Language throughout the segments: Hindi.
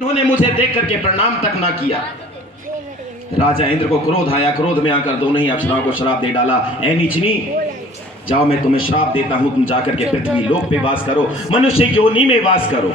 उन्होंने मुझे देख करके प्रणाम तक ना किया। राजा इंद्र को क्रोध आया, क्रोध में आकर दोनों ही अप्सराओं को श्राप दे डाला। ऐ नीचनी, जाओ मैं तुम्हें श्राप देता हूं, तुम जाकर के पृथ्वी लोक पे वास करो, मनुष्य योनि में वास करो।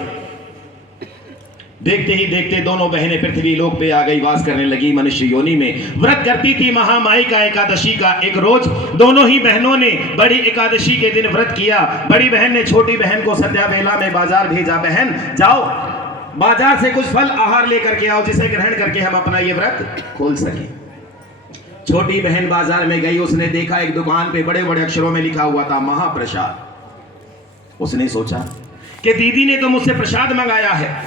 देखते ही देखते दोनों बहनें पृथ्वी लोक पे आ गई, वास करने लगी मनुष्य योनि में। व्रत करती थी महामाई का एकादशी का। एक रोज दोनों ही बहनों ने बड़ी एकादशी के दिन व्रत किया। बड़ी बहन ने छोटी बहन को संध्या वेला में बाजार भेजा, बहन जाओ बाजार से कुछ फल आहार लेकर के आओ, जिसे ग्रहण करके हम अपना ये व्रत खोल सके। छोटी बहन बाजार में गई, उसने देखा एक दुकान पे बड़े बड़े अक्षरों में लिखा हुआ था महाप्रसाद। उसने सोचा कि दीदी ने तो मुझसे प्रसाद मंगाया है,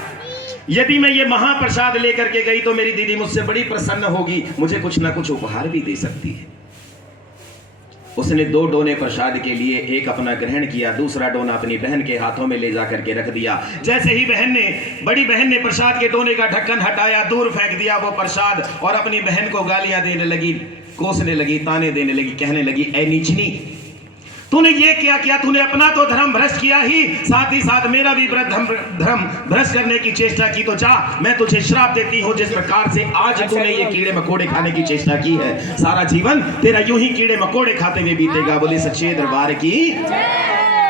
यदि मैं ये महाप्रसाद लेकर के गई तो मेरी दीदी मुझसे बड़ी प्रसन्न होगी, मुझे कुछ ना कुछ उपहार भी दे सकती है। उसने 2 डोने प्रसाद के लिए, एक अपना ग्रहण किया, दूसरा डोना अपनी बहन के हाथों में ले जाकर के रख दिया। जैसे ही बड़ी बहन ने प्रसाद के डोने का ढक्कन हटाया, दूर फेंक दिया वो प्रसाद और अपनी बहन को गालियां देने लगी, कोसने लगी, ताने देने लगी, कहने लगी, ऐ नीचनी, तूने ये क्या किया? तूने अपना तो धर्म भ्रष्ट किया ही, साथ ही साथ मेरा भी धर्म भ्रष्ट करने की चेष्टा की। तो जा, मैं तुझे श्राप देती हूँ, जिस प्रकार से आज तूने ये कीड़े मकोड़े खाने की चेष्टा की है, सारा जीवन तेरा यूं ही कीड़े मकोड़े खाते हुए बीतेगा। बोले सच्चे दरबार की।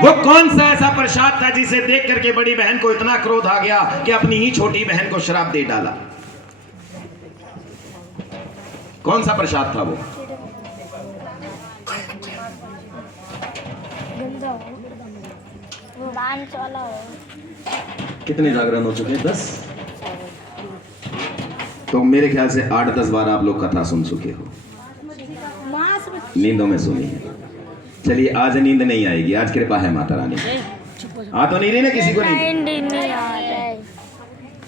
वो कौन सा ऐसा प्रसाद था जिसे देख करके बड़ी बहन को इतना क्रोध आ गया कि अपनी ही छोटी बहन को श्राप दे डाला? कौन सा प्रसाद था वो? कितने जागरण हो चुके? 10। तो मेरे ख्याल से 8-10 बार आप लोग कथा सुन चुके हो, नींदों में सुनी है। चलिए आज नींद नहीं आएगी, आज कृपा है माता रानी। आ तो नहीं रही ना किसी को? नहीं।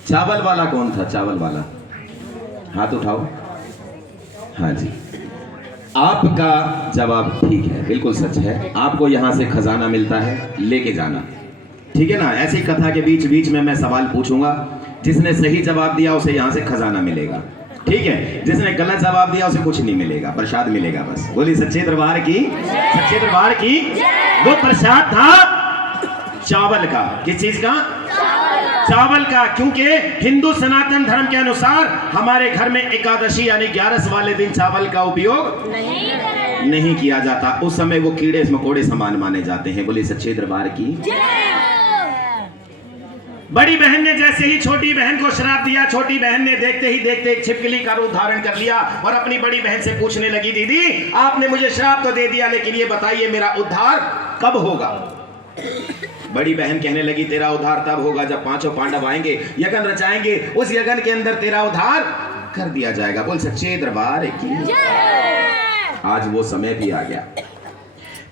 चावल वाला कौन था? चावल वाला हाथ उठाओ। हाँ जी, आपका जवाब ठीक है, बिल्कुल सच है। आपको यहां से खजाना मिलता है, लेके जाना, ठीक है ना? ऐसी कथा के बीच बीच में मैं सवाल पूछूंगा, जिसने सही जवाब दिया उसे यहां से खजाना मिलेगा, ठीक है? जिसने गलत जवाब दिया उसे कुछ नहीं मिलेगा, प्रसाद मिलेगा बस। बोली सच्चे दरबार की, सच्चे दरबार की। वो प्रसाद था चावल का। किस चीज का? चावल का। क्योंकि हिंदू सनातन धर्म के अनुसार हमारे घर में एकादशी यानी 11 वाले दिन चावल का उपयोग नहीं किया जाता। उस समय वो कीड़े मकोड़े समान माने जाते हैं। बोले सच्चे दरबार की। बड़ी बहन ने जैसे ही छोटी बहन को श्राप दिया, छोटी बहन ने देखते ही देखते एक छिपकली का रूप धारण कर लिया और अपनी बड़ी बहन से पूछने लगी, दीदी आपने मुझे श्राप तो दे दिया, लेकिन ये बताइए मेरा उद्धार कब होगा? बड़ी बहन कहने लगी, तेरा उद्धार तब होगा जब 5 पांडव आएंगे, यज्ञ रचाएंगे, उस यज्ञ के अंदर तेरा उद्धार कर दिया जाएगा। बोल सच्चे दरबार की। आज वो समय भी आ गया।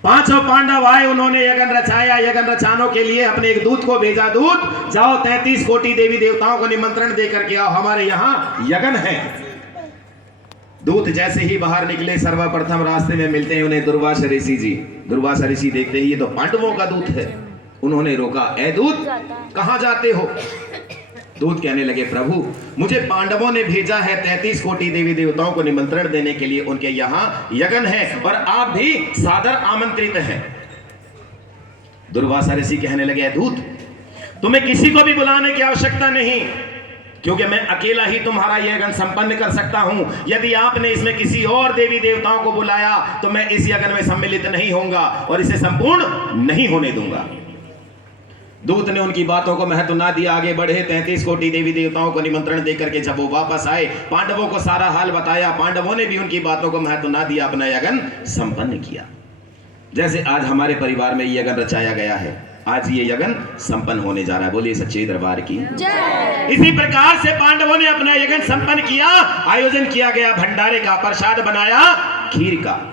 5 पांडव आए, उन्होंने यज्ञ रचाया। यज्ञ रचानों के लिए अपने एक दूत को भेजा, दूत जाओ 33 कोटि देवी देवताओं को निमंत्रण देकर के आओ, हमारे यहाँ यज्ञ है। दूत जैसे ही बाहर निकले, सर्वप्रथम रास्ते में मिलते हैं उन्हें दुर्वासा ऋषि जी। दुर्वासा ऋषि देखते ही ये तो पांडवों का दूत है, उन्होंने रोका, ऐ दूत कहां जाते हो? दूत कहने लगे, प्रभु मुझे पांडवों ने भेजा है 33 कोटि देवी देवताओं को निमंत्रण देने के लिए, उनके यहाँ यज्ञ है और आप भी सादर आमंत्रित हैं। दुर्वासा ऋषि कहने लगे, दूत तुम्हें किसी को भी बुलाने की आवश्यकता नहीं, क्योंकि मैं अकेला ही तुम्हारा यज्ञ संपन्न कर सकता हूं। यदि आपने इसमें किसी और देवी देवताओं को बुलाया तो मैं इस यज्ञ में सम्मिलित नहीं होऊंगा और इसे संपूर्ण नहीं होने दूंगा। दूत ने उनकी बातों को महत्व ना दिया, आगे बढ़े। 33 कोटि देवी देवताओं को निमंत्रण देकर के जब वो वापस आए, पांडवों को सारा हाल बताया। पांडवों ने भी उनकी बातों को महत्व ना दिया, अपना यज्ञ संपन्न किया। जैसे आज हमारे परिवार में यज्ञ रचाया गया है, आज ये यज्ञ संपन्न होने जा रहा है। बोलिए सच्चे दरबार की। इसी प्रकार से पांडवों ने अपना यज्ञ संपन्न किया। आयोजन किया गया भंडारे का, प्रसाद बनाया खीर का।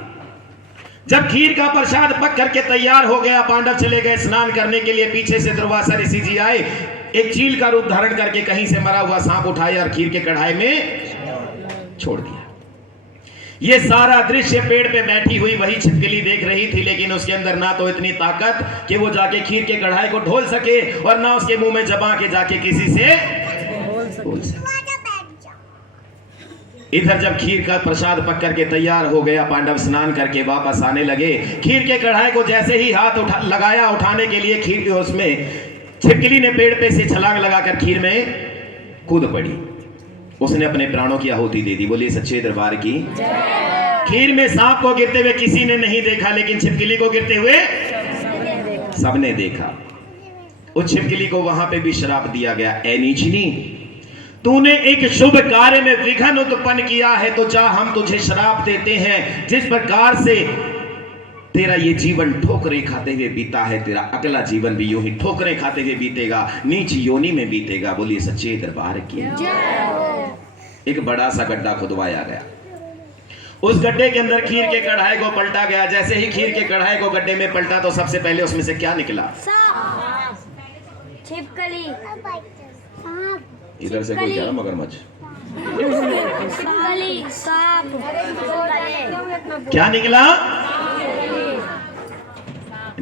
जब खीर का प्रसाद पक करके तैयार हो गया, पांडव चले गए स्नान करने के लिए। पीछे से दुर्वासा ऋषि जी आए, एक चील का रूप धारण करके कहीं से मरा हुआ सांप उठाया और खीर के कढ़ाई में छोड़ दिया। ये सारा दृश्य पेड़ पे बैठी हुई वही छिपकली देख रही थी, लेकिन उसके अंदर ना तो इतनी ताकत कि वो जाके खीर के कढ़ाई को ढोल सके और ना उसके मुंह में जबा के जाके किसी से बोल सके। इधर जब खीर का प्रसाद पक करके तैयार हो गया, पांडव स्नान करके वापस आने लगे। खीर के कढ़ाई को जैसे ही हाथ उठाने के लिए, खीर के उसमें छिपकली ने पेड़ पे से छलांग लगाकर खीर में कूद पड़ी, उसने अपने प्राणों की आहुति दे दी। बोलिए सच्चे दरबार की। खीर में सांप को गिरते हुए किसी ने नहीं देखा, लेकिन छिपकली को गिरते हुए सबने देखा। उस छिपकली को वहां पे भी श्राप दिया गया, ऐ नीचनी, तूने एक शुभ कार्य में विघ्न उत्पन्न किया है, तो जा हम तुझे श्राप देते हैं। जिस प्रकार से तेरा ये जीवन ठोकरें खाते हुए बीता है, तेरा अगला जीवन भी यूं ही ठोकरें खाते हुए बीतेगा, नीच योनि में बीतेगा। बोलिए सच्चे दरबार की। एक बड़ा सा गड्ढा खुदवाया गया, उस गड्ढे के अंदर खीर के कढ़ाई को पलटा गया। जैसे ही खीर के कढ़ाई को गड्ढे में पलटा तो सबसे पहले उसमें से क्या निकला? छिपकली। इधर से कोई कह रहा मगरमच्छ। क्या निकला?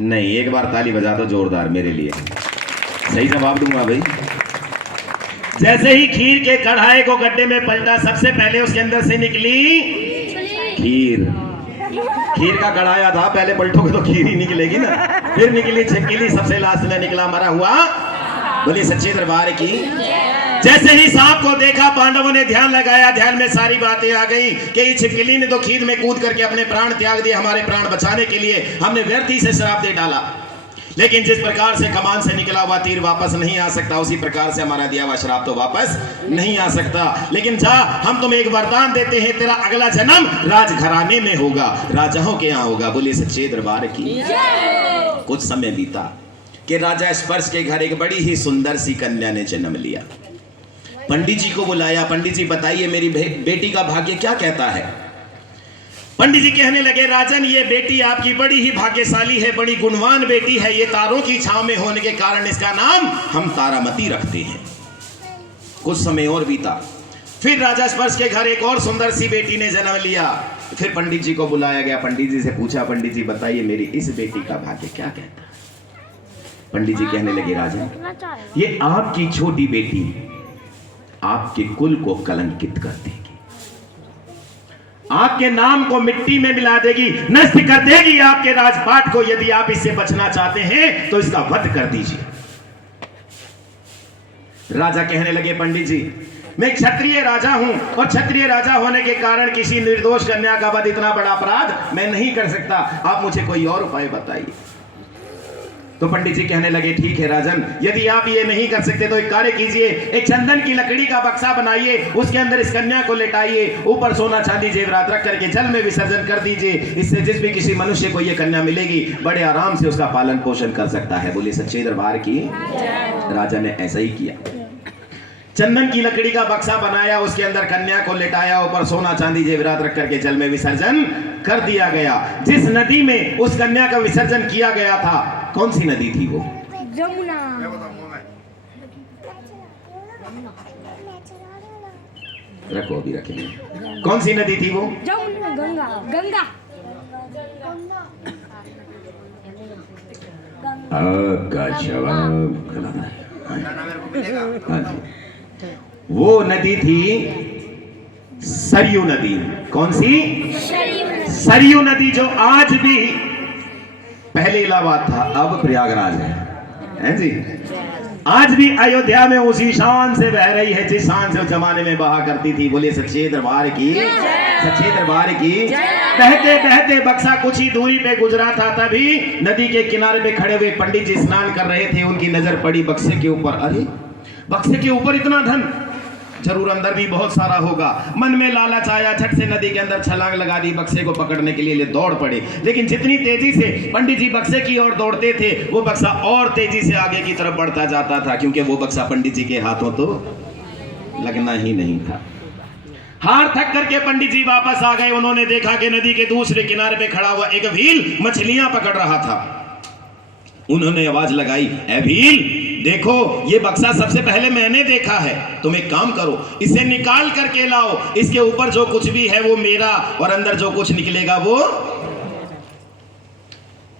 नहीं, एक बार ताली बजा दो जोरदार मेरे लिए, सही जवाब दूंगा भाई। जैसे ही खीर के कढ़ाई को गड्ढे में पलटा, सबसे पहले उसके अंदर से निकली खीर। खीर का कढ़ाया था, पहले पलटोगे तो खीर ही निकलेगी ना। फिर निकली छिपकली, सबसे लास्ट में निकला मरा हुआ। बोलिए सच्चे दरबार की। जैसे ही सांप को देखा, पांडवों ने ध्यान लगाया, ध्यान में सारी बातें आ गई कि इस छिपकली ने तो खीर में कूद करके अपने प्राण त्याग दिए, हमारे प्राण बचाने के लिए हमने व्यर्थ ही से श्राप दे डाला। लेकिन जिस प्रकार से कमान से निकला हुआ तीर वापस नहीं आ सकता, उसी प्रकार से हमारा दिया हुआ श्राप तो वापस नहीं आ सकता। लेकिन जा, हम तुम्हें एक वरदान देते हैं, तेरा अगला जन्म राजघराने में होगा, राजाओं के यहाँ होगा। बोलिए सच्चे दरबार की। कुछ समय बीता कि राजा स्पर्श के घर एक बड़ी ही सुंदर सी कन्या ने जन्म लिया। पंडित जी को बुलाया, पंडित जी बताइए मेरी बेटी का भाग्य क्या कहता है? पंडित जी कहने लगे, राजन ये बेटी आपकी बड़ी ही भाग्यशाली है, बड़ी गुणवान बेटी है, ये तारों की छांव में होने के कारण इसका नाम हम तारामती रखते हैं। कुछ समय और बीता, फिर राजा स्पर्श के घर एक और सुंदर सी बेटी ने जन्म लिया। फिर पंडित जी को बुलाया गया, पंडित जी से पूछा, पंडित जी बताइए मेरी इस बेटी का भाग्य क्या कहता है? पंडित जी कहने लगे, राजन ये आपकी छोटी बेटी आपके कुल को कलंकित कर देगी, आपके नाम को मिट्टी में मिला देगी, नष्ट कर देगी आपके राजपाट को। यदि आप इससे बचना चाहते हैं तो इसका वध कर दीजिए। राजा कहने लगे, पंडित जी मैं क्षत्रिय राजा हूं, और क्षत्रिय राजा होने के कारण किसी निर्दोष कन्या का वध, इतना बड़ा अपराध मैं नहीं कर सकता, आप मुझे कोई और उपाय बताइए। तो पंडित जी कहने लगे, ठीक है राजन, यदि आप ये नहीं कर सकते तो एक कार्य कीजिए, एक चंदन की लकड़ी का बक्सा बनाइए, उसके अंदर इस कन्या को लेटाइए, ऊपर सोना चांदी जेवरात रख करके जल में विसर्जन कर दीजिए। इससे जिस भी किसी मनुष्य को ये कन्या मिलेगी, बड़े आराम से उसका पालन पोषण कर सकता है। बोले सच्चे दरबार की। राजा ने ऐसा ही किया, चंदन की लकड़ी का बक्सा बनाया, उसके अंदर कन्या को लेटाया, ऊपर सोना चांदी जेवरात रख करके जल में विसर्जन कर दिया गया। जिस नदी में उस कन्या का विसर्जन किया गया था, कौन सी नदी थी वो? जमुना। रखो, अभी रखेंगे। कौन सी नदी थी वो? जमुना। गंगा। गंगा। आपका जवाब गलत है। वो नदी थी सरयू नदी। कौन सी? सरयू नदी, जो आज भी, पहले इलाहाबाद था, अब प्रयागराज है जी, आज भी अयोध्या में उसी शान से बह रही है जिस शान से उस जमाने में बहा करती थी। बोलिए सच्चे दरबार की। सच्चे दरबार की। बहते बहते बक्सा कुछ ही दूरी पे गुजरा था, तभी नदी के किनारे पे खड़े हुए पंडित जी स्नान कर रहे थे, उनकी नजर पड़ी बक्से के ऊपर। अरे बक्से के ऊपर इतना धन, जरूर अंदर भी बहुत सारा होगा। मन में लालच आया, झट से नदी के अंदर छलांग लगा दी, बक्से को पकड़ने के लिए दौड़ पड़े। लेकिन जितनी तेजी से पंडित जी बक्से की ओर दौड़ते थे, वो बक्सा और तेजी से आगे की तरफ बढ़ता जाता था, क्योंकि वो बक्सा पंडित जी के हाथों तो लगना ही नहीं था। हार थक करके पंडित जी वापस आ गए। उन्होंने देखा कि नदी के दूसरे किनारे पे खड़ा हुआ एक भील मछलियां पकड़ रहा था। उन्होंने आवाज लगाई, ए भील देखो, ये बक्सा सबसे पहले मैंने देखा है, तुम एक काम करो, इसे निकाल करके लाओ, इसके ऊपर जो कुछ भी है वो मेरा, और अंदर जो कुछ निकलेगा वो।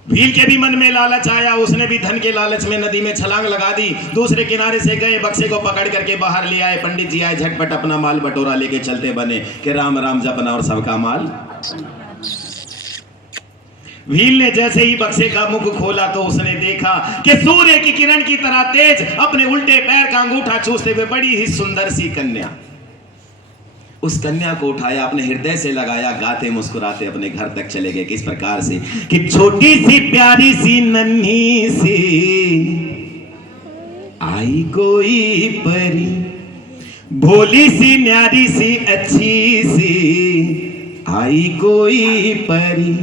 भील के भी मन में लालच आया, उसने भी धन के लालच में नदी में छलांग लगा दी, दूसरे किनारे से गए, बक्से को पकड़ करके बाहर ले आए। पंडित जी आए, झटपट अपना माल बटोरा लेके चलते बने कि राम राम जपना और सबका माल। भील ने जैसे ही बक्से का मुख खोला तो उसने देखा कि सूर्य की किरण की तरह तेज अपने उल्टे पैर का अंगूठा चूसते हुए बड़ी ही सुंदर सी कन्या, उस कन्या को उठाया, अपने हृदय से लगाया, गाते मुस्कुराते अपने घर तक चले गए। किस प्रकार से कि छोटी सी प्यारी सी नन्ही सी आई कोई परी, भोली सी न्यारी सी अच्छी सी आई कोई परी।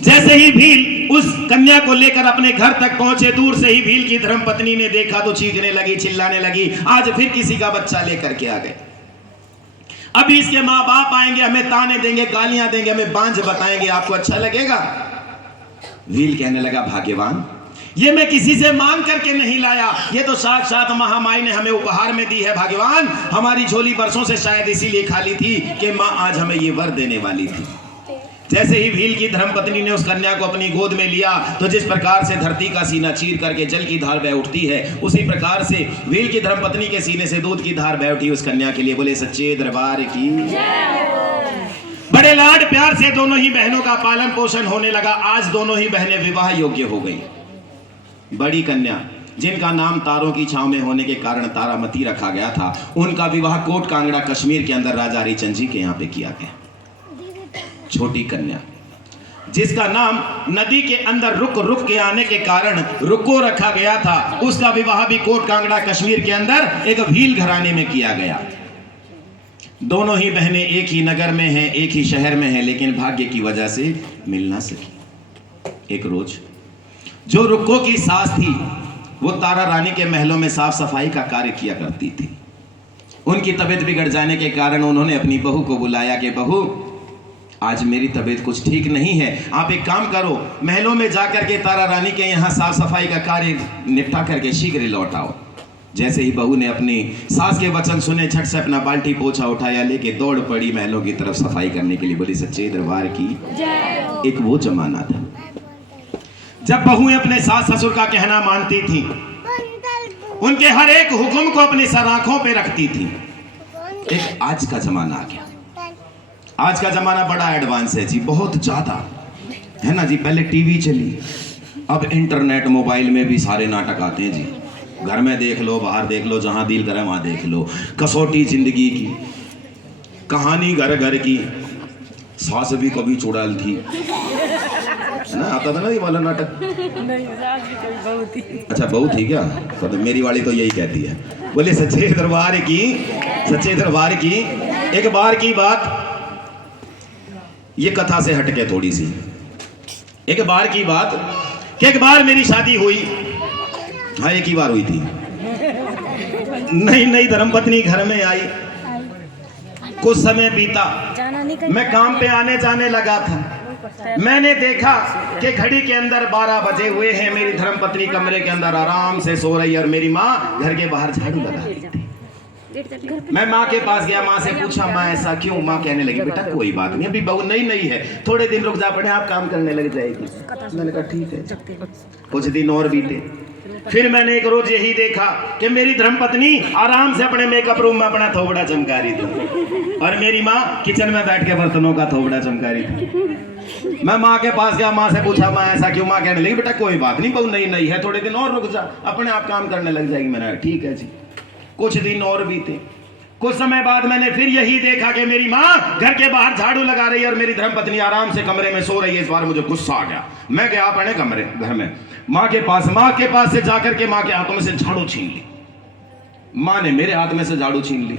जैसे ही भील उस कन्या को लेकर अपने घर तक पहुंचे, दूर से ही भील की धर्मपत्नी ने देखा तो चीखने लगी, चिल्लाने लगी, आज फिर किसी का बच्चा लेकर के आ गए। अभी इसके माँ बाप आएंगे, हमें ताने देंगे, गालियां देंगे, हमें बांझ बताएंगे, आपको अच्छा लगेगा? भील कहने लगा, भाग्यवान, ये मैं किसी से मांग करके नहीं लाया, ये तो साक्षात महामाई ने हमें उपहार में दी है। भाग्यवान, हमारी झोली बरसों से शायद इसीलिए खाली थी कि माँ आज हमें ये वर देने वाली थी। जैसे ही भील की धर्मपत्नी ने उस कन्या को अपनी गोद में लिया तो जिस प्रकार से धरती का सीना चीर करके जल की धार बह उठती है, उसी प्रकार से भील की धर्मपत्नी के सीने से दूध की धार बह उठी उस कन्या के लिए। बोले सच्चे दरबार की। बड़े लाड प्यार से दोनों ही बहनों का पालन पोषण होने लगा। आज दोनों ही बहनें विवाह योग्य हो गई। बड़ी कन्या, जिनका नाम तारों की छांव में होने के कारण तारामती रखा गया था, उनका विवाह कोट कांगड़ा कश्मीर के अंदर राजा हरिचंद जी के यहाँ पे किया गया। छोटी कन्या, जिसका नाम नदी के अंदर रुक रुक के आने के कारण रुको रखा गया था, उसका विवाह भी कोट कांगड़ा कश्मीर के अंदर एक भील घराने में किया गया। दोनों ही बहनें एक ही नगर में हैं, एक ही शहर में हैं, लेकिन भाग्य की वजह से मिल ना सकी। एक रोज जो रुक्को की सास थी, वो तारा रानी के महलों में साफ सफाई का कार्य किया करती थी। उनकी तबीयत बिगड़ जाने के कारण उन्होंने अपनी बहू को बुलाया कि बहू, आज मेरी तबीयत कुछ ठीक नहीं है, आप एक काम करो, महलों में जाकर के तारा रानी के यहाँ साफ सफाई का कार्य निपटा करके शीघ्र लौट आओ। जैसे ही बहू ने अपनी सास के वचन सुने, झट से अपना बाल्टी पोछा उठाया, लेके दौड़ पड़ी महलों की तरफ सफाई करने के लिए। बोली सच्चे दरबार की। एक वो जमाना था जब बहुएं अपने सास ससुर का कहना मानती थी, उनके हर एक हुक्म को अपनी सराखों पे रखती थी। एक आज का जमाना आ गया। आज का जमाना बड़ा एडवांस है जी, बहुत ज्यादा है ना जी। पहले टीवी चली, अब इंटरनेट मोबाइल में भी सारे नाटक आते हैं जी। घर में देख लो, बाहर देख लो, जहां दिल करे वहां देख लो। कसौटी जिंदगी की, कहानी घर घर की, सास भी कभी चुड़ैल थी, है ना? आता था ना ये वाला नाटक? अच्छा, बहू थी क्या? तो मेरी वाली तो यही कहती है। बोले सच्चे दरबार की, सच्चे दरबार की। एक बार की बात, ये कथा से हटके थोड़ी सी, एक बार की बात कि एक बार मेरी शादी हुई। हाँ, एक ही बार हुई थी। नई नई धर्मपत्नी घर में आई, कुछ समय बीता, मैं काम पे आने जाने लगा था। मैंने देखा कि घड़ी के अंदर 12 बजे हुए हैं। मेरी धर्मपत्नी कमरे के अंदर आराम से सो रही और मेरी माँ घर के बाहर झाड़ू लगा रही थी। मैं माँ के पास गया, माँ से पूछा, माँ ऐसा क्यों? माँ कहने लगी, बेटा कोई बात नहीं, अभी बहू नई नई है, थोड़े दिन रुक जा, पड़े आप काम करने लग जाएगी। मैंने कहा ठीक है। कुछ दिन और बीते, फिर मैंने एक रोज यही देखा कि मेरी धर्मपत्नी आराम से अपने मेकअप रूम में अपना थोबड़ा चमका रही थी और मेरी माँ किचन में बैठ के बर्तनों का थोबड़ा चमका रही थी। मैं माँ के पास गया, माँ से पूछा, माँ ऐसा क्यों? माँ कहने लगी, बेटा कोई बात नहीं, बहू नई नई है, थोड़े दिन और रुक जा, अपने आप काम करने लग जाएगी। मैंने ठीक है जी। कुछ दिन और बीते, कुछ समय बाद मैंने फिर यही देखा कि मेरी माँ घर के बाहर झाड़ू लगा रही है और मेरी धर्मपत्नी आराम से कमरे में सो रही है। इस बार मुझे गुस्सा आ गया, मैं गया अपने कमरे घर में माँ के पास से जाकर के माँ के हाथों में से झाड़ू छीन ली। माँ ने मेरे हाथ में से झाड़ू छीन ली।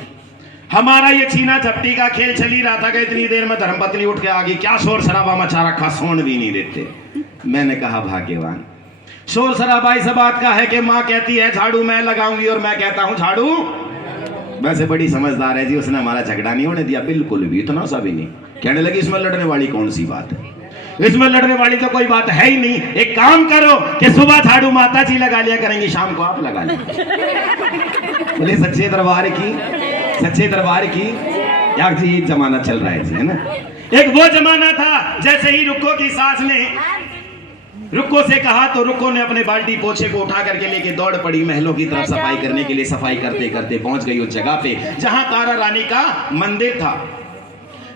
हमारा ये छीना झपटी का खेल चल ही रहा था कि इतनी देर में धर्मपत्नी उठ के आ गई। क्या शोर शराबा मचा रखा, सोने भी नहीं देते। मैंने कहा भाग्यवान, शोर शराबा इस बात का है कि माँ कहती है झाड़ू मैं लगाऊंगी और मैं कहता हूं झाड़ू। वैसे बड़ी समझदार है जी, उसने हमारा झगड़ा नहीं होने दिया, बिल्कुल भी, इतना सा भी नहीं। कहने लगी इसमें लड़ने वाली कौन सी बात है, इसमें लड़ने वाली तो कोई बात है ही नहीं। एक काम करो कि सुबह झाड़ू माता जी लगा लिया करेंगी, शाम को आप लगा लिया। बोले सच्चे दरबार की, सच्चे दरबार की। यार जी एक जमाना चल रहा है जी, है ना। एक वो जमाना था जैसे ही रुक्को की सास ने रुक्को से कहा तो रुक्को ने अपने बाल्टी पोछे को उठा करके लेके दौड़ पड़ी महलों की तरफ सफाई करने के लिए। सफाई करते करते पहुंच गई उस जगह पे जहां तारा रानी का मंदिर था।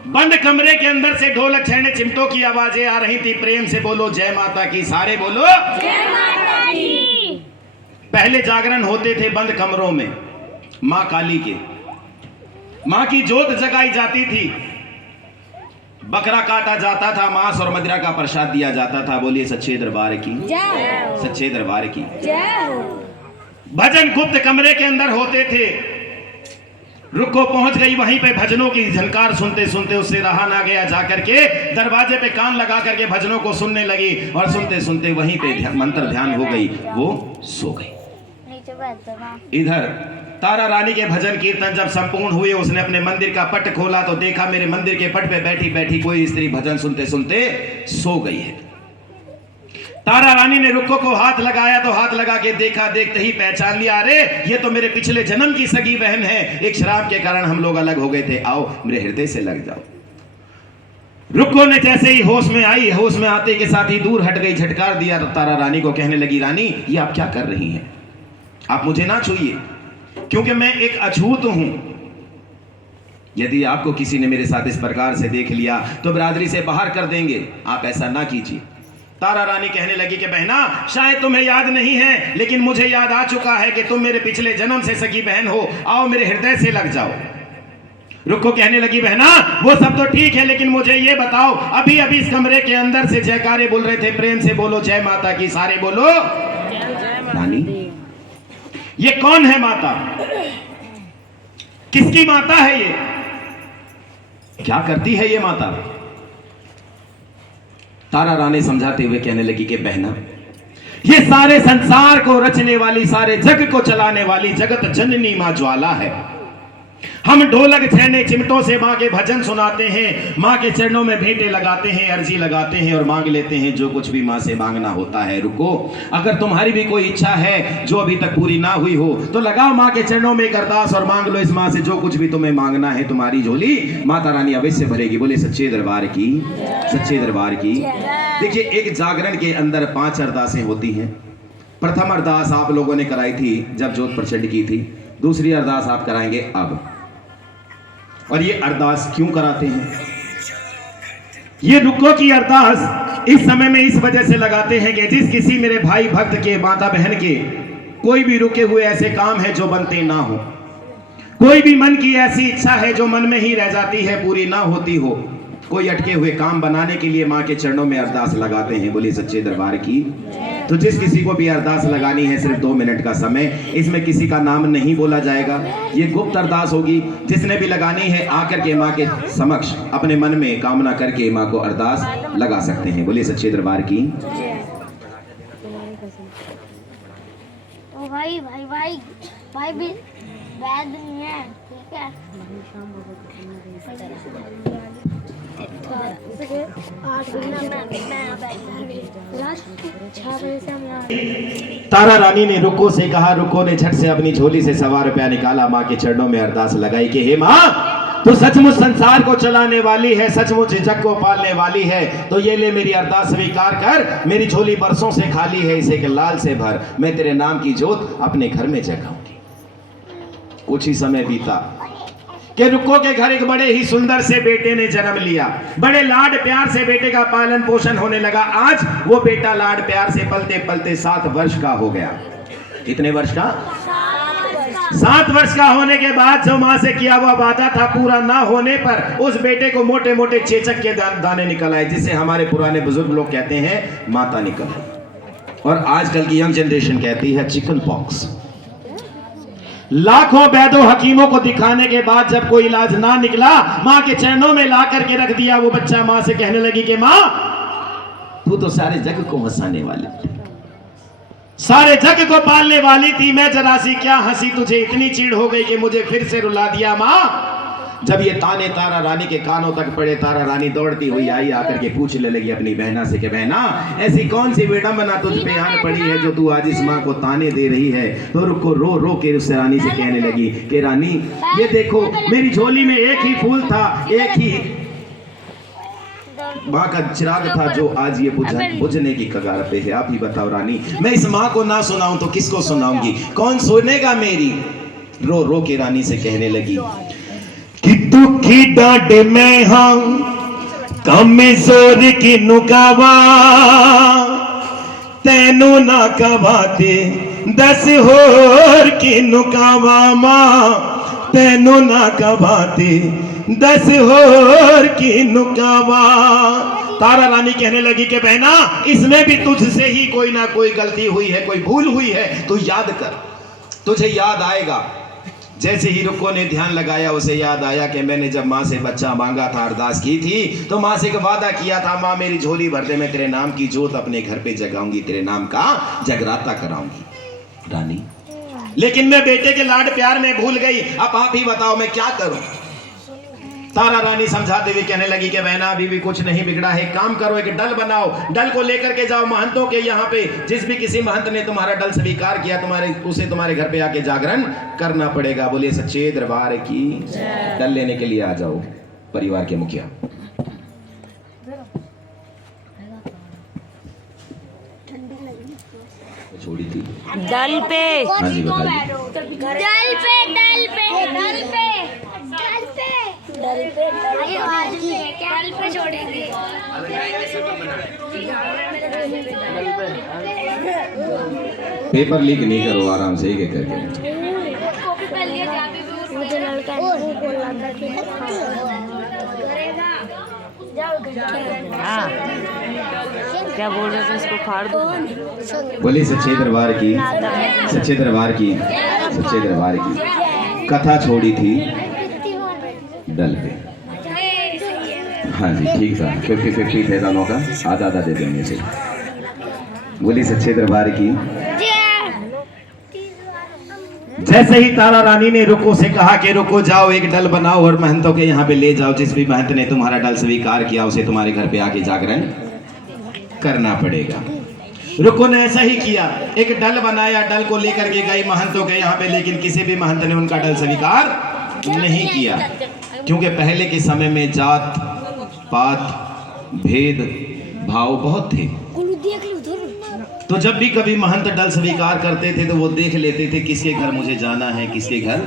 बंद कमरे के अंदर से ढोलक छेने चिमटों की आवाजें आ रही थी। प्रेम से बोलो जय माता की, सारे बोलो जय माता दी। पहले जागरण होते थे बंद कमरों में मां काली के। मां की जोत जगाई जाती थी, बकरा काटा जाता था, मांस और मदिरा का प्रसाद दिया जाता था। बोलिए सच्चे दरबार की जय। सच्चे दरबार की जय। भजन गुप्त कमरे के अंदर होते थे। रुको पहुंच गई, वहीं पे भजनों की झनकार सुनते सुनते उससे रहा ना गया, जाकर के दरवाजे पे कान लगा करके भजनों को सुनने लगी और सुनते सुनते वहीं पे मंत्र ध्यान हो गई, वो सो गई। इधर तारा रानी के भजन कीर्तन जब संपूर्ण हुए, उसने अपने मंदिर का पट खोला तो देखा मेरे मंदिर के पट पे बैठी बैठी कोई स्त्री भजन सुनते सुनते सो गई है। तारा रानी ने रुक्को को हाथ लगाया तो हाथ लगा के देखा, देखते ही पहचान लिया, अरे ये तो मेरे पिछले जन्म की सगी बहन है। एक शराब के कारण हम लोग अलग हो गए थे, आओ मेरे हृदय से लग जाओ। रुक्को ने जैसे ही होश में आई, होश में आते के साथ ही दूर हट गई, झटकार दिया तो तारा रानी को कहने लगी, रानी ये आप क्या कर रही हैं? आप मुझे ना छूइए, क्योंकि मैं एक अछूत हूं। यदि आपको किसी ने मेरे साथ इस प्रकार से देख लिया तो बिरादरी से बाहर कर देंगे, आप ऐसा ना कीजिए। तारा रानी कहने लगी कि बहना शायद तुम्हें याद नहीं है, लेकिन मुझे याद आ चुका है कि तुम मेरे पिछले जन्म से सगी बहन हो, आओ मेरे हृदय से लग जाओ। रुक्को कहने लगी, बहना वो सब तो ठीक है, लेकिन मुझे ये बताओ, अभी अभी इस कमरे के अंदर से जयकारे बोल रहे थे, प्रेम से बोलो जय माता की, सारे बोलो रानी ये कौन है माता? किसकी माता है ये? क्या करती है ये माता? तारा रानी समझाते हुए कहने लगी कि बहना ये सारे संसार को रचने वाली, सारे जग को चलाने वाली जगत जननी मां ज्वाला है। हम ढोलक छेने चिमटों से मां के भजन सुनाते हैं, मां के चरणों में भेंटे लगाते हैं, अर्जी लगाते हैं और मांग लेते हैं जो कुछ भी मां से मांगना होता है। रुको, अगर तुम्हारी भी कोई इच्छा है जो अभी तक पूरी ना हुई हो तो लगाओ मां के चरणों में एक अरदास और मांग लो इस मां से जो कुछ भी तुम्हें मांगना है, तुम्हारी झोली माता रानी अवश्य भरेगी। बोले सच्चे दरबार की, सच्चे दरबार की। देखिए, एक जागरण के अंदर 5 अरदासें होती हैं। प्रथम अरदास आप लोगों ने कराई थी जब जोत प्रचंड की थी, दूसरी अरदास आप कराएंगे अब। और ये अरदास क्यों कराते हैं? ये रुक्को की अरदास इस समय में इस वजह से लगाते हैं कि जिस किसी मेरे भाई भक्त के, माता बहन के कोई भी रुके हुए ऐसे काम है जो बनते ना हो, कोई भी मन की ऐसी इच्छा है जो मन में ही रह जाती है, पूरी ना होती हो, कोई अटके हुए काम बनाने के लिए मां के चरणों में अरदास लगाते हैं। बोलिए सच्चे दरबार की। तो जिस किसी को भी अरदास लगानी है, सिर्फ 2 मिनट का समय, इसमें किसी का नाम नहीं बोला जाएगा, ये गुप्त अरदास होगी। जिसने भी लगानी है आकर के मां के समक्ष अपने मन में कामना करके मां को अरदास लगा सकते हैं। बोलिए सच्चे दरबार की। ओ भाई भाई भाई भाई भी वैद नहीं है, ठीक है? तारा रानी ने रुक्को से कहा, रुक्को ने झट से अपनी झोली से 1.25 रुपया निकाला, मां के चरणों में अरदास लगाई कि हे मां, तू सचमुच संसार को चलाने वाली है, सचमुच जग को पालने वाली है, तो ये ले मेरी अरदास स्वीकार कर। मेरी झोली बरसों से खाली है, इसे के लाल से भर, मैं तेरे नाम की जोत अपने घर में जगाऊंगी। कुछ ही समय बीता कि रुक्को के घर एक बड़े ही सुंदर से बेटे ने जन्म लिया। बड़े लाड प्यार से बेटे का पालन पोषण होने लगा। आज वो बेटा लाड प्यार से पलते पलते 7 वर्ष का हो गया। कितने वर्ष का? 7 वर्ष का होने के बाद जो मां से किया हुआ वादा था पूरा ना होने पर उस बेटे को मोटे मोटे चेचक के दाने निकल आए, जिसे हमारे पुराने बुजुर्ग लोग कहते हैं माता निकल आई, और आजकल की यंग जनरेशन कहती है चिकन पॉक्स। लाखों वैदों हकीमों को दिखाने के बाद जब कोई इलाज ना निकला, मां के चरणों में ला करके रख दिया वो बच्चा। मां से कहने लगी कि मां, तू तो सारे जग को हंसाने वाली थी, सारे जग को पालने वाली थी, मैं जरा सी क्या हंसी, तुझे इतनी चिढ़ हो गई कि मुझे फिर से रुला दिया। मां, जब ये ताने तारा रानी के कानों तक पड़े, तारा रानी दौड़ती हुई आई, आकर के पूछने लगी अपनी बहना से कि बहना, ऐसी कौन सी विडंबना तुझ पे आन पड़ी है जो तू आज इस मां को ताने दे रही है? तो रुको रो रो के उस रानी से कहने लगी कि रानी, ये देखो मेरी झोली में एक ही फूल था, एक ही माँ का चिराग था जो आज ये बुझने की कगार पे है। आप ही बताओ रानी, मैं इस माँ को ना सुनाऊं तो किसको सुनाऊंगी? कौन सुनेगा मेरी? रो रो के रानी से कहने लगी कि दुखी डांटे मैं हाँ कमजोर की नुकावा तेनू ना कवाते 10 होर की नुकावा मां तेनू ना कवाते 10 होर की नुकावा। तारा रानी कहने लगी कि बहना इसमें भी तुझसे ही कोई ना कोई गलती हुई है, कोई भूल हुई है, तू याद कर, तुझे याद आएगा। जैसे ही रुक्को ने ध्यान लगाया उसे याद आया कि मैंने जब माँ से बच्चा मांगा था, अरदास की थी, तो माँ से एक वादा किया था, माँ मेरी झोली भर दे, मैं तेरे नाम की जोत अपने घर पे जगाऊंगी, तेरे नाम का जगराता कराऊंगी रानी। लेकिन मैं बेटे के लाड प्यार में भूल गई, अब आप ही बताओ मैं क्या करूं। तारा रानी समझाते हुए कहने लगी कि बहना अभी भी कुछ नहीं बिगड़ा है, काम करो, एक दल बनाओ, दल को लेकर के जाओ महंतों के यहाँ पे। जिस भी किसी महंत ने तुम्हारा दल स्वीकार किया उसे तुम्हारे घर पे आके जागरण करना पड़ेगा। बोलिए सच्चे दरबार की। दल लेने के लिए आ जाओ परिवार के मुखिया। छोड़ी थी दल पे। हाँ जी बताइए। दल पे दल पे दल पे दल पे दल पे दल पे छोड़ेंगे। पेपर लीक नहीं करो, आराम से एक करके। मुझे लड़का हाँ क्या बोल रहे थे, इसको फाड़ दो। बोली सच्चे दरबार की, सच्चे दरबार की, सच्चे दरबार की। कथा छोड़ी थी दल पे। हाँ जी ठीक था, 50-50 थे दोनों का, आधा आधा दे देंगे से। बोली सच्चे दरबार की। जैसे ही तारा रानी ने रुको से कहा कि रुको जाओ, एक दल बनाओ और महंतों के यहाँ पे ले जाओ, जिस भी महंत ने तुम्हारा दल स्वीकार किया उसे तुम्हारे घर पे आके जागरण करना पड़ेगा। रुको ने ऐसा ही किया, एक दल बनाया, दल को लेकर के गए महंतों के यहाँ पे, लेकिन किसी भी महंत ने उनका दल स्वीकार नहीं किया, क्योंकि पहले के समय में जात पात भेद भाव बहुत थे। तो जब भी कभी महंत दल स्वीकार करते थे तो वो देख लेते थे किसके घर मुझे जाना है, किसके घर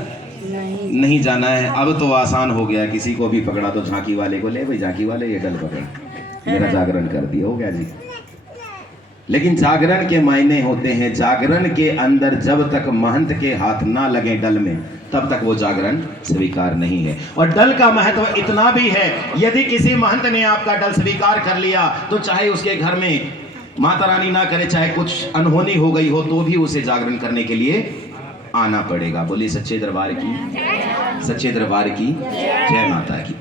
नहीं जाना है। अब तो आसान हो गया, किसी को भी पकड़ा तो झांकी वाले को ले, भाई झांकी वाले ये दल पकड़, मेरा जागरण कर दिया, हो गया जी। लेकिन जागरण के मायने होते हैं, जागरण के अंदर जब तक महंत के हाथ ना लगे दल में तब तक वो जागरण स्वीकार नहीं है। और दल का महत्व इतना भी है, यदि किसी महंत ने आपका दल स्वीकार कर लिया तो चाहे उसके घर में माता रानी ना करे, चाहे कुछ अनहोनी हो गई हो, तो भी उसे जागरण करने के लिए आना पड़ेगा। बोलिए सच्चे दरबार की, सच्चे दरबार की जय माता की।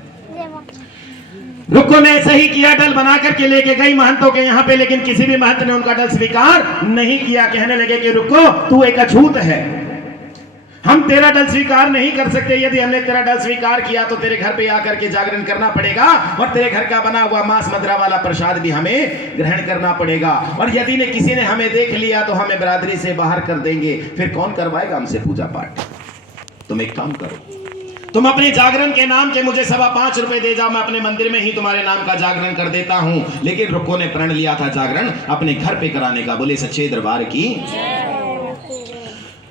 रुको ने ऐसा ही किया, दल बना करके लेके गई महंतों के यहाँ पे, लेकिन किसी भी महंत ने उनका दल स्वीकार नहीं किया। कहने लगे कि रुको तू एक अछूत है, हम तेरा दल स्वीकार नहीं कर सकते, यदि हमने तेरा दल स्वीकार किया तो तेरे घर पे आकर के जागरण करना पड़ेगा और तेरे घर का बना हुआ मांस मदिरा वाला प्रसाद भी हमें ग्रहण करना पड़ेगा। और यदि ने किसी ने हमें देख लिया तो हमें बरादरी से बाहर कर देंगे, फिर कौन करवाएगा हमसे पूजा पाठ। तुम एक काम करो, तुम अपने जागरण के नाम के मुझे 5.25 रुपए दे जाओ, मैं अपने मंदिर में ही तुम्हारे नाम का जागरण कर देता हूं। लेकिन रुक्को ने प्रण लिया था जागरण अपने घर पे कराने का। बोले सच्चे दरबार की।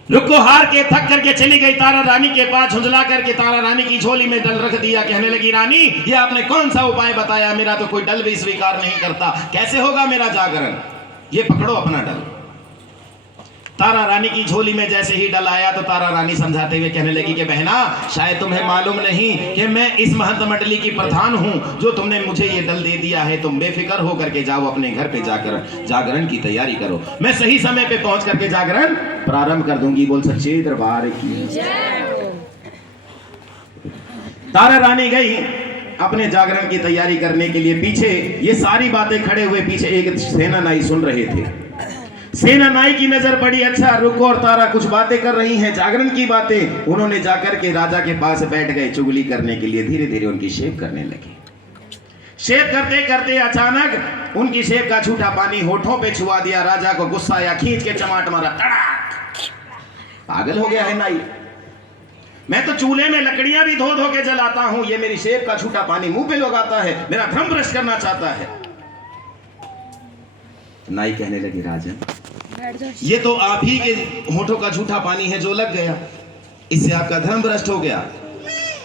रुक्को हार के थक करके चली गई तारा रानी के पास, झुंझला करके तारा रानी की झोली में दल रख दिया। कहने लगी रानी ये आपने कौन सा उपाय बताया, मेरा तो कोई दल भी स्वीकार नहीं करता, कैसे होगा मेरा जागरण, ये पकड़ो अपना दल। तारा रानी की झोली में जैसे ही डल आया तो तारा रानी समझाते हुए कहने लगी कि बहना शायद तुम्हें मालूम नहीं कि मैं इस महंत मंडली की प्रधान हूं, जो तुमने मुझे ये दल दे दिया है, तुम बेफिक्र होकर के जाओ, अपने घर पे जाकर जागरण की तैयारी करो, मैं सही समय पे पहुंच करके जागरण प्रारंभ कर दूंगी। बोल सच्चे दरबार की। तारा रानी गई अपने जागरण की तैयारी करने के लिए। पीछे ये सारी बातें खड़े हुए पीछे एक सेनानाई सुन रहे थे। सेनानाई की नजर बड़ी, अच्छा रुको और तारा कुछ बातें कर रही हैं, जागरण की बातें। उन्होंने जाकर के राजा के पास बैठ गए चुगली करने के लिए, धीरे धीरे उनकी शेव करने लगे। शेव करते करते अचानक उनकी शेव का झूठा पानी होठों पे छुआ दिया। राजा को गुस्सा आया, खींच के चमाट मारा, तड़ाक। पागल हो गया है नाई, मैं तो चूल्हे में लकड़ियां भी धो धो के जलाता हूं, ये मेरी शेव का झूठा पानी मुंह पे लगाता है, मेरा धर्म भ्रष्ट करना चाहता है। नाई कहने लगी राजन ये तो आप ही के होठों का झूठा पानी है जो लग गया, इससे आपका धर्म भ्रष्ट हो गया।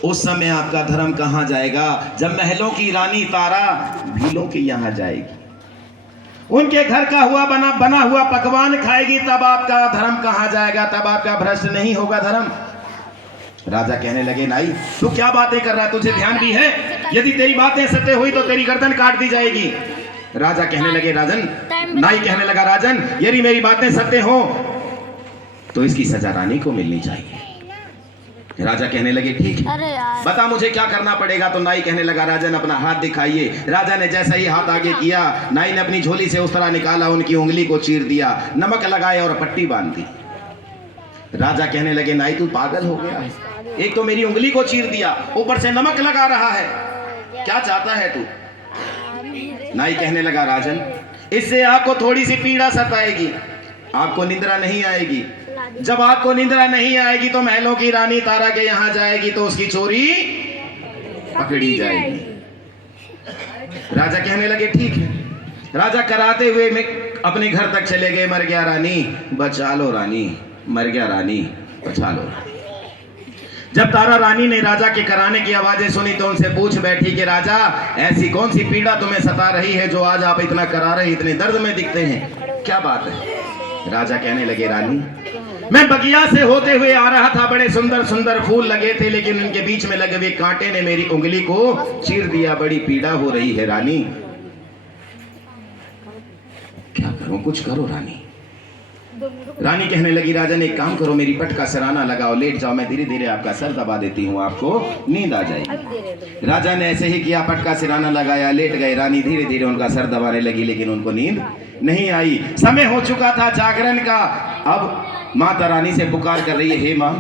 उस समय आपका धर्म कहाँ जाएगा? जब महलों की रानी तारा भीलों के यहाँ जाएगी, उनके घर का बना हुआ पकवान खाएगी, तब आपका धर्म कहाँ जाएगा? तब आपका भ्रष्ट नहीं होगा धर्म। राजा कहने लगे, नाई तू क्या बातें कर रहा है? तुझे ध्यान भी है? यदि तेरी बातें सत्य हुई तो तेरी गर्दन काट दी जाएगी। राजा कहने लगे, राजन, नाई कहने लगा, राजन यदि मेरी बातें सत्य हो तो इसकी सजा रानी को मिलनी चाहिए। राजा कहने लगे, ठीक है, बता मुझे क्या करना पड़ेगा? तो नाई कहने लगा, राजन अपना हाथ दिखाइए। राजा ने जैसा ही हाथ आगे किया, नाई ने अपनी झोली से उस तरह निकाला, उनकी उंगली को चीर दिया, नमक लगाया और पट्टी बांध दी। राजा कहने लगे, नाई तू पागल हो गया है? एक तो मेरी उंगली को चीर दिया, ऊपर से नमक लगा रहा है, क्या चाहता है तू? नाई कहने लगा, राजन इससे आपको थोड़ी सी पीड़ा सताएगी, आपको निंद्रा नहीं आएगी। जब आपको निंद्रा नहीं आएगी तो महलों की रानी तारा के यहाँ जाएगी तो उसकी चोरी पकड़ी जाएगी। राजा कहने लगे, ठीक है। राजा कराते हुए में अपने घर तक चले गए। मर गया रानी बचा लो रानी, मर गया रानी बचा लो रानी। जब तारा रानी ने राजा के कराने की आवाजें सुनी तो उनसे पूछ बैठी कि राजा ऐसी कौन सी पीड़ा तुम्हें सता रही है जो आज आप इतना करा रहे, इतने दर्द में दिखते हैं, क्या बात है? राजा कहने लगे, रानी मैं बगिया से होते हुए आ रहा था, बड़े सुंदर सुंदर फूल लगे थे, लेकिन उनके बीच में लगे हुए कांटे ने मेरी उंगली को चीर दिया, बड़ी पीड़ा हो रही है रानी, क्या करूं? कुछ करो रानी। रानी कहने लगी, राजन एक काम करो, मेरी पट का सराना लगाओ, लेट जाओ, मैं धीरे धीरे आपका सर दबा देती हूँ, आपको नींद आ जाएगी। राजा ने ऐसे ही किया, पट का सिराना लगाया, लेट गए। रानी धीरे धीरे उनका सर दबाने लगी, लेकिन उनको नींद नहीं आई। समय हो चुका था जागरण का। अब माता रानी से पुकार कर रही है, हे माँ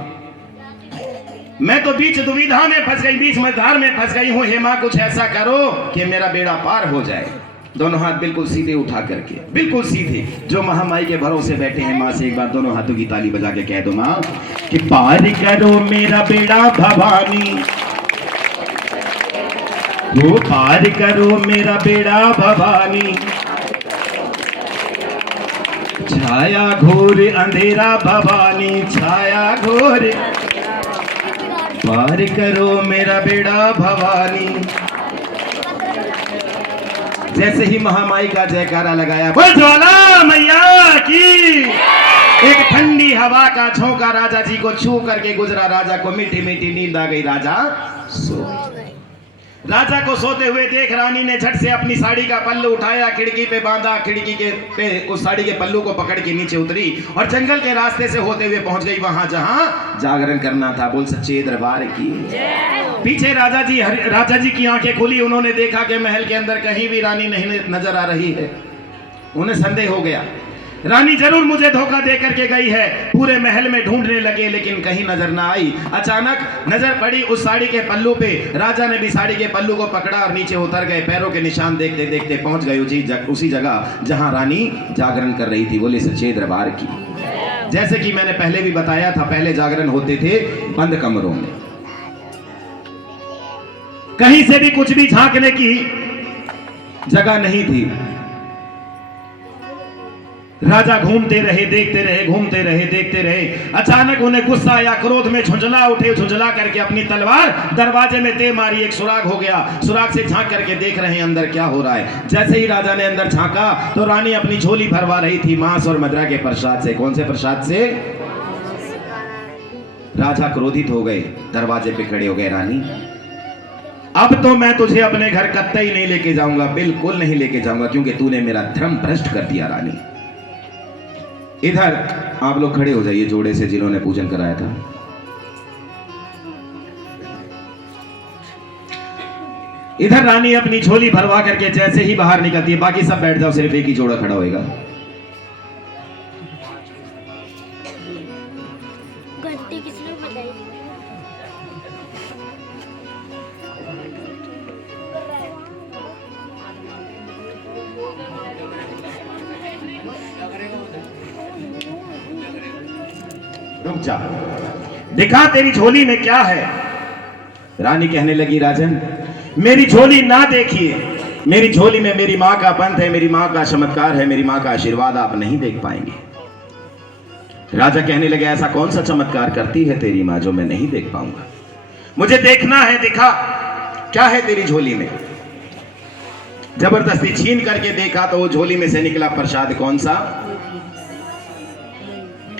मैं तो बीच दुविधा में फंस गई, बीच मझधार में फंस गई हूँ, हे माँ कुछ ऐसा करो कि मेरा बेड़ा पार हो जाए। दोनों हाथ बिल्कुल सीधे उठा करके, बिल्कुल सीधे, जो महामाई के भरोसे बैठे हैं, माँ से एक बार दोनों हाथों की ताली बजा के कह दो, माँ कि पार करो मेरा बेड़ा भवानी, वो पार करो मेरा बेड़ा भवानी, छाया घोर अंधेरा भवानी, छाया घोर, पार करो मेरा बेड़ा भवानी। जैसे ही महामाई का जयकारा लगाया, बोल ज्वाला मैया की, एक ठंडी हवा का झोंका राजा जी को छू करके गुजरा। राजा को मीठी मीठी नींद आ गई, राजा सो गए। राजा को सोते हुए देख रानी ने झट से अपनी साड़ी का पल्लू उठाया, खिड़की पे बांधा, खिड़की के पे उस साड़ी के पल्लू को पकड़ के नीचे उतरी और जंगल के रास्ते से होते हुए पहुंच गई वहां जहां जागरण करना था। बोल सच्चे दरबार की। पीछे राजा जी की आंखें खुली, उन्होंने देखा कि महल के अंदर कहीं भी रानी नहीं नजर आ रही है। उन्हें संदेह हो गया, रानी जरूर मुझे धोखा दे करके गई है। पूरे महल में ढूंढने लगे लेकिन कहीं नजर ना आई। अचानक नजर पड़ी उस साड़ी के पल्लू पे। राजा ने भी साड़ी के पल्लू को पकड़ा और नीचे उतर गए। पैरों के निशान देखते देखते पहुंच गए उसी जगह जहां रानी जागरण कर रही थी। बोले सच्चे दरबार की। जैसे कि मैंने पहले भी बताया था, पहले जागरण होते थे बंद कमरों में, कहीं से भी कुछ भी झांकने की जगह नहीं थी। राजा घूमते रहे, देखते रहे, घूमते रहे, देखते रहे। अचानक उन्हें गुस्सा या क्रोध में झुंझला उठे। झुंझला करके अपनी तलवार दरवाजे में दे मारी। एक सुराग हो गया। सुराग से झांक करके देख रहे हैं अंदर क्या हो रहा है। जैसे ही राजा ने अंदर झांका तो रानी अपनी झोली भरवा रही थी मांस और मदिरा के प्रसाद से। कौन से प्रसाद से? राजा क्रोधित हो गए, दरवाजे पे खड़े हो गए। रानी अब तो मैं तुझे अपने घर कतई नहीं लेके जाऊंगा, बिल्कुल नहीं लेके जाऊंगा, क्योंकि तूने मेरा धर्म भ्रष्ट कर दिया। रानी इधर आप लोग खड़े हो जाइए जोड़े से जिन्होंने पूजन कराया था। इधर रानी अपनी झोली भरवा करके जैसे ही बाहर निकलती है, बाकी सब बैठ जाओ, सिर्फ एक ही जोड़ा खड़ा होएगा। घंटी किसने बजाई? रुक जा, दिखा तेरी झोली में क्या है। रानी कहने लगी, राजन मेरी झोली ना देखिए, मेरी झोली में मेरी माँ का पंथ है, मेरी माँ का चमत्कार है, मेरी माँ का आशीर्वाद आप नहीं देख पाएंगे। राजा कहने लगे, ऐसा कौन सा चमत्कार करती है तेरी माँ जो मैं नहीं देख पाऊंगा? मुझे देखना है, दिखा क्या है तेरी झोली में। जबरदस्ती छीन करके देखा तो वो झोली में से निकला प्रसाद कौन सा?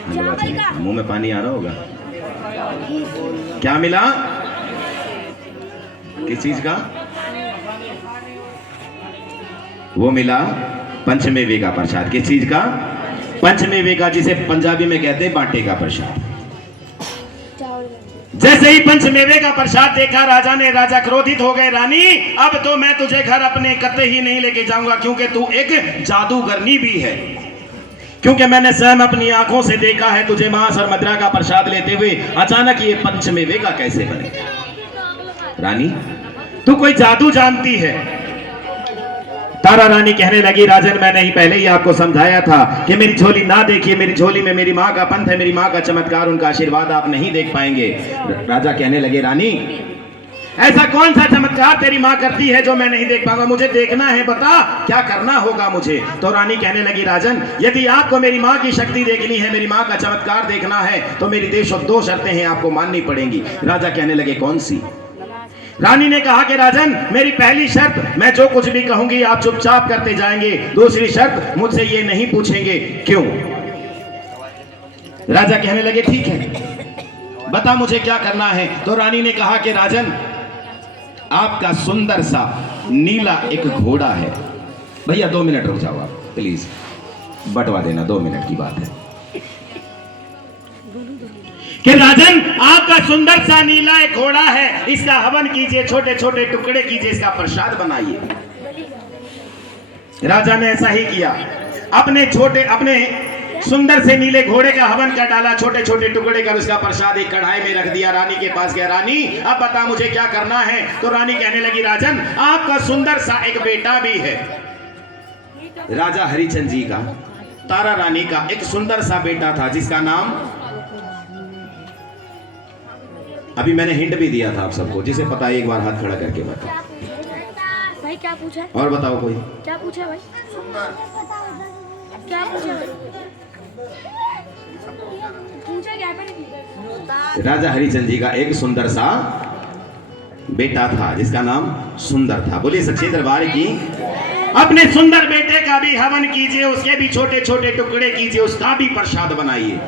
मुंह में पानी आ रहा होगा। क्या मिला? किस चीज का? वो मिला पंचमेवे का प्रसाद। किस चीज का? पंचमेवे का, जिसे पंजाबी में कहते हैं बाटे का प्रसाद। जैसे ही पंचमेवे का प्रसाद देखा राजा ने, राजा क्रोधित हो गए, रानी अब तो मैं तुझे घर अपने कतई ही नहीं लेके जाऊंगा, क्योंकि तू एक जादूगरनी भी है। क्योंकि मैंने स्वयं अपनी आंखों से देखा है तुझे मांस और मदिरा का प्रसाद लेते हुए। अचानक ये पंचमेवे का कैसे बनेगा? रानी तू कोई जादू जानती है। तारा रानी कहने लगी, राजन मैंने ही पहले ही आपको समझाया था कि मेरी झोली ना देखिए, मेरी झोली में मेरी माँ का पंथ है, मेरी माँ का चमत्कार, उनका आशीर्वाद आप नहीं देख पाएंगे। राजा कहने लगे, रानी ऐसा कौन सा चमत्कार तेरी माँ करती है जो मैं नहीं देख पाऊंगा? मुझे देखना है, बता क्या करना होगा मुझे। तो रानी कहने लगी, राजन यदि आपको मेरी माँ की शक्ति देखनी है, मेरी माँ का चमत्कार देखना है, तो मेरी दो शर्तें हैं आपको माननी पड़ेंगी। राजा कहने लगे, कौन सी? रानी ने कहा कि राजन मेरी पहली शर्त, मैं जो कुछ भी कहूंगी आप चुपचाप करते जाएंगे। दूसरी शर्त, मुझसे ये नहीं पूछेंगे क्यों। राजा कहने लगे, ठीक है बता मुझे क्या करना है। तो रानी ने कहा कि राजन आपका सुंदर सा नीला एक घोड़ा है। भैया 2 मिनट रुक जाओ आप प्लीज, बंटवा देना, 2 मिनट की बात है। कि राजन आपका सुंदर सा नीला एक घोड़ा है, इसका हवन कीजिए, छोटे छोटे टुकड़े कीजिए, इसका प्रसाद बनाइए। राजा ने ऐसा ही किया, अपने सुंदर से नीले घोड़े का हवन कर डाला, छोटे छोटे टुकड़े कर उसका प्रसाद एक कढ़ाई में रख दिया। रानी के पास गया, रानी अब बता मुझे क्या करना है। तो रानी कहने लगी, राजन आपका सुंदर सा एक बेटा भी है। राजा हरिचंद जी का, तारा रानी का एक सुंदर सा बेटा था जिसका नाम, अभी मैंने हिंट भी दिया था आप सबको, जिसे पता है एक बार हाथ खड़ा करके बताओ भाई। क्या पूछा? और बताओ कोई क्या पूछा भाई? क्या पूछा? पूछा क्या? राजा हरिचंद जी का एक सुंदर सा बेटा था जिसका नाम सुंदर था। बोलिए सच्चे दरबार की। अपने सुंदर बेटे का भी हवन कीजिए, उसके भी छोटे छोटे टुकड़े कीजिए, उसका भी प्रसाद बनाइए।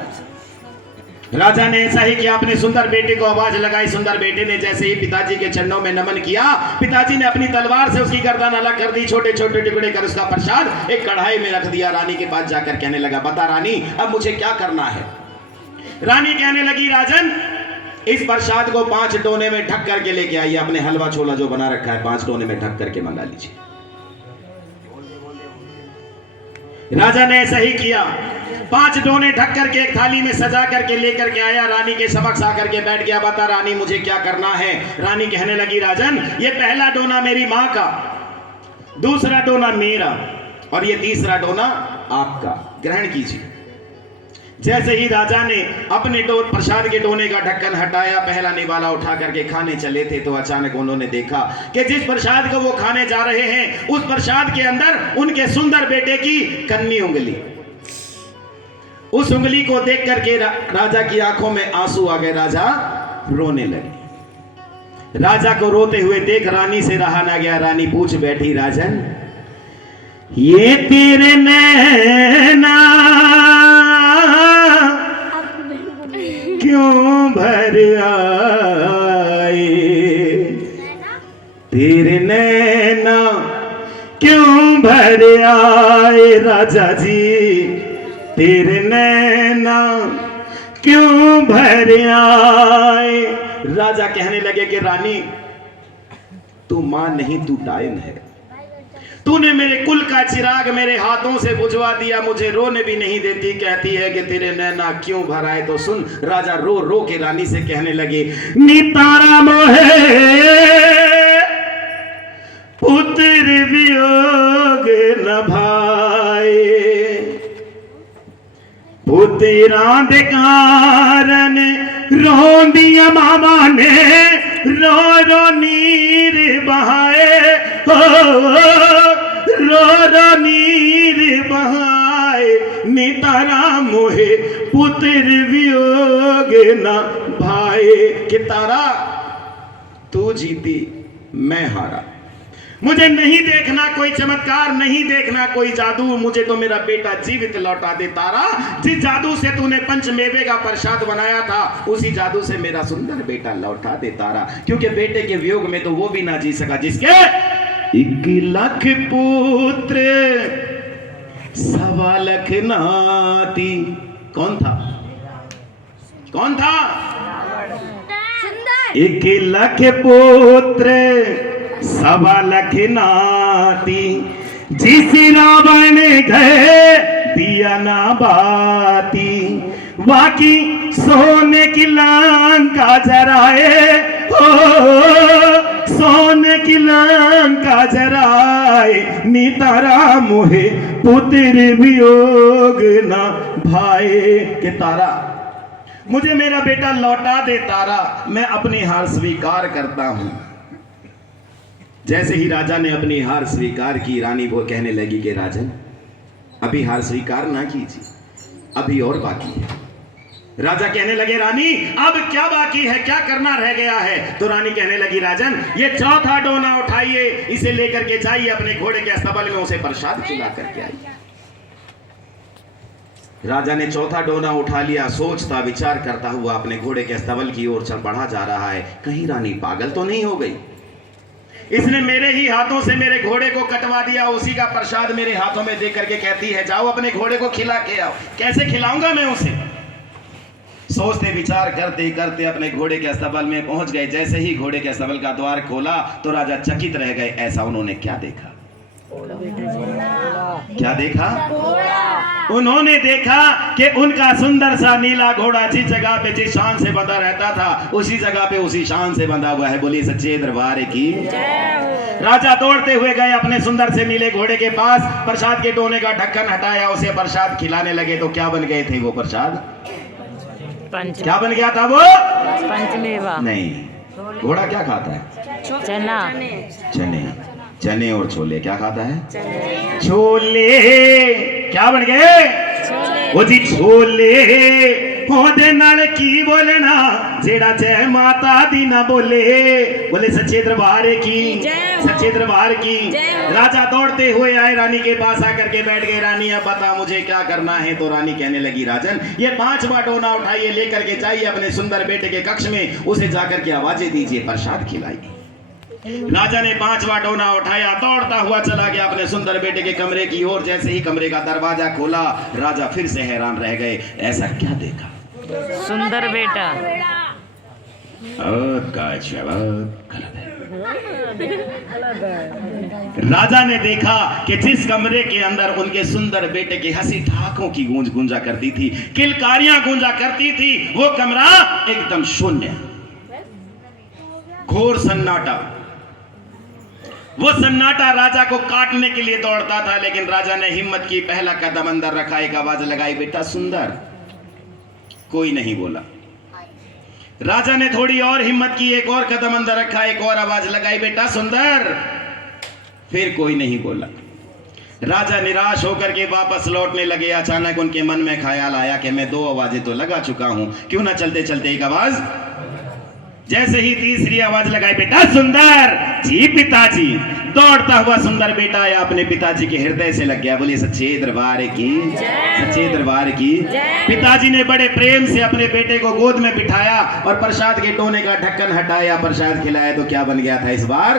राजा ने ऐसा ही किया, अपने सुंदर बेटे को आवाज लगाई। सुंदर बेटे ने जैसे ही पिताजी के चरणों में नमन किया, पिताजी ने अपनी तलवार से उसकी गर्दन अलग कर दी, छोटे छोटे टुकड़े कर उसका प्रसाद एक कढ़ाई में रख दिया। रानी के पास जाकर कहने लगा, बता रानी अब मुझे क्या करना है। रानी कहने लगी, राजन इस प्रसाद को 5 टोने में ढक करके लेके आइए। अपने हलवा छोला जो बना रखा है 5 टोने में ढक करके मंगा लीजिए। राजा ने ऐसा ही किया, 5 डोने ढक करके एक थाली में सजा करके लेकर के आया, रानी के समक्ष आकर के बैठ गया। बता रानी मुझे क्या करना है। रानी कहने लगी, राजन ये पहला डोना मेरी माँ का, दूसरा डोना मेरा और ये तीसरा डोना आपका, ग्रहण कीजिए। जैसे ही राजा ने अपने प्रसाद के डोने का ढक्कन हटाया, पहला निवाला उठा करके खाने चले थे, तो अचानक उन्होंने देखा कि जिस प्रसाद को वो खाने जा रहे हैं उस प्रसाद के अंदर उनके सुंदर बेटे की कन्नी उंगली, उस उंगली को देख करके राजा की आंखों में आंसू आ गए। राजा रोने लगे। राजा को रोते हुए देख रानी से रहा ना गया। रानी पूछ बैठी, राजन ये तेरे नैना क्यों भर आए, तेरे नैना क्यों भर आए, राजा जी तेरे नैना क्यों भर आए। राजा कहने लगे कि रानी तू मां नहीं, तू टाइम है। तूने मेरे कुल का चिराग मेरे हाथों से बुझवा दिया, मुझे रोने भी नहीं देती, कहती है कि तेरे नैना क्यों भर आए। तो सुन, राजा रो रो के रानी से कहने लगे, नी तारा मोहे पुत्र वियोग न भाए, पुत्रा दे कारण रोंदिया मामा ने रो रो नीर बहाए, रो रो नीर बहाए, नी तारा मोहे पुत्र वियोग न भाए। कि तारा तू जीती मैं हारा। मुझे नहीं देखना कोई चमत्कार, नहीं देखना कोई जादू, मुझे तो मेरा बेटा जीवित लौटा दे तारा। जिस जादू से तूने पंचमेवे का प्रसाद बनाया था, उसी जादू से मेरा सुंदर बेटा लौटा दे तारा। क्योंकि बेटे के वियोग में तो वो भी ना जी सका जिसके 1 लाख पुत्र 1.25 लाख नाती। कौन था? कौन था? 1 लाख पुत्र 1.25 लाख नाती, जिस रावण गए दिया ना बाती। बाकी सोने की लंका जराए, हो सोने की लंका जराए, नितारा मोहे पुत्र वियोग ना भाए। के तारा, मुझे मेरा बेटा लौटा दे तारा, मैं अपनी हार स्वीकार करता हूं। जैसे ही राजा ने अपनी हार स्वीकार की, रानी वो कहने लगी कि राजन अभी हार स्वीकार ना कीजिए, अभी और बाकी है। राजा कहने लगे रानी अब क्या बाकी है, क्या करना रह गया है? तो रानी कहने लगी राजन ये चौथा डोना उठाइए, इसे लेकर के जाइए अपने घोड़े के अस्तबल में, उसे प्रसाद खिला करके आइए। राजा ने चौथा डोना उठा लिया, सोचता विचार करता हुआ अपने घोड़े के अस्तबल की ओर चल बढ़ा जा रहा है। कहीं रानी पागल तो नहीं हो गई? इसने मेरे ही हाथों से मेरे घोड़े को कटवा दिया, उसी का प्रसाद मेरे हाथों में दे करके कहती है जाओ अपने घोड़े को खिला के आओ। कैसे खिलाऊंगा मैं उसे? सोचते विचार करते करते अपने घोड़े के अस्तबल में पहुंच गए। जैसे ही घोड़े के अस्तबल का द्वार खोला तो राजा चकित रह गए। ऐसा उन्होंने क्या देखा? क्या देखा? उन्होंने देखा कि उनका सुंदर सा नीला घोड़ा जिस जगह पे जिस शान से बंधा रहता था, उसी जगह पे उसी शान से बंधा हुआ है। बोलिए सच्चे दरबार की। राजा दौड़ते हुए गए अपने सुंदर से नीले घोड़े के पास, प्रसाद के डोने का ढक्कन हटाया, उसे प्रसाद खिलाने लगे। तो क्या बन गए थे वो प्रसाद? क्या बन गया था वो? पंचमेवा नहीं। घोड़ा क्या खाता है? चना। चने। चने और छोले। क्या खाता है? छोले। क्या बन गए? वो जी छोले। होदे नाल की बोलना जेड़ा जय माता दी ना बोले। बोले सच्चे दरबार की, सच्चे दरबार की। राजा दौड़ते हुए आए, रानी के पास आकर के बैठ गए। रानी अब बता मुझे क्या करना है? तो रानी कहने लगी राजन ये 5वां डोना उठाइए, लेकर के जाइए अपने सुंदर बेटे के कक्ष में, उसे जाकर के आवाजें दीजिए, प्रसाद खिलाइए। राजा ने 5वां डोना उठाया, दौड़ता हुआ चला गया अपने सुंदर बेटे के कमरे की ओर। जैसे ही कमरे का दरवाजा खोला, राजा फिर से हैरान रह गए। ऐसा क्या देखा? सुंदर बेटा। राजा ने देखा कि जिस कमरे के अंदर उनके सुंदर बेटे की हंसी ठाकों की गूंज गूंजा करती थी, किलकारियां गूंजा करती थी, वो कमरा एकदम शून्य, घोर सन्नाटा। वो सन्नाटा राजा को काटने के लिए दौड़ता था, लेकिन राजा ने हिम्मत की, पहला कदम अंदर रखा, एक आवाज लगाई बेटा सुंदर। कोई नहीं बोला। राजा ने थोड़ी और हिम्मत की, एक और कदम अंदर रखा, एक और आवाज लगाई बेटा सुंदर। फिर कोई नहीं बोला। राजा निराश होकर के वापस लौटने लगे। अचानक उनके मन में ख्याल आया कि मैं 2 आवाजें तो लगा चुका हूं, क्यों ना चलते चलते एक आवाज। जैसे ही तीसरी आवाज लगाई बेटा सुंदर। जी पिताजी। दौड़ता हुआ सुंदर बेटा आया, अपने पिताजी के हृदय से लग गया। बोलिए सच्चे दरबार की, सच्चे दरबार की। पिताजी ने बड़े प्रेम से अपने बेटे को गोद में बिठाया और प्रसाद के डोने का ढक्कन हटाया, प्रसाद खिलाया। तो क्या बन गया था इस बार?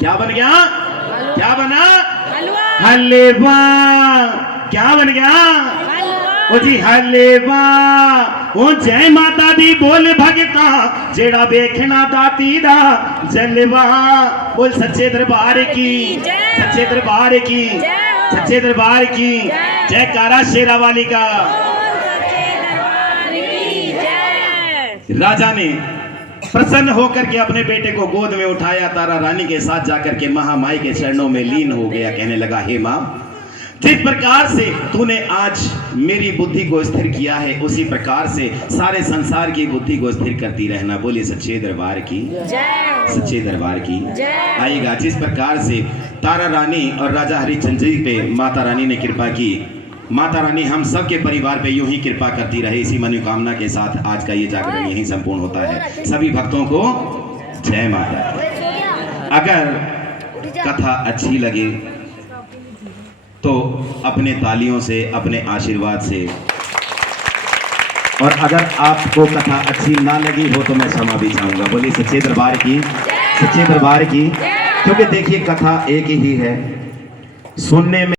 क्या बन गया? क्या बना? हलवा। क्या बन गया? ओ जी हलवा। ओ जय माता दी बोल भगता, जेड़ा देखना दाती दा जलवा। बोल सच्चे दरबार की, सच्चे दरबार की, सच्चे दरबार की। जयकारा शेरा वाली का। राजा ने प्रसन्न होकर के अपने बेटे को गोद में उठाया, तारा रानी के साथ जाकर के महामाई के चरणों में लीन हो गया। कहने लगा हे माँ, जिस प्रकार से तूने आज मेरी बुद्धि को स्थिर किया है, उसी प्रकार से सारे संसार की बुद्धि को स्थिर करती रहना। बोलिए सच्चे दरबार की, सच्चे दरबार की। आएगा जिस प्रकार से तारा रानी और राजा हरिश्चंद्र जी पे माता रानी ने कृपा की, माता रानी हम सब के परिवार पे यूं ही कृपा करती रहे। इसी मनोकामना के साथ आज का ये जागरण यहीं संपूर्ण होता है। सभी भक्तों को जय माता। अगर कथा अच्छी लगे तो अपने तालियों से, अपने आशीर्वाद से, और अगर आपको कथा अच्छी ना लगी हो तो मैं क्षमा भी चाहूंगा। बोलिए सच्चे दरबार की, सच्चे दरबार की। क्योंकि देखिए कथा एक ही है, सुनने में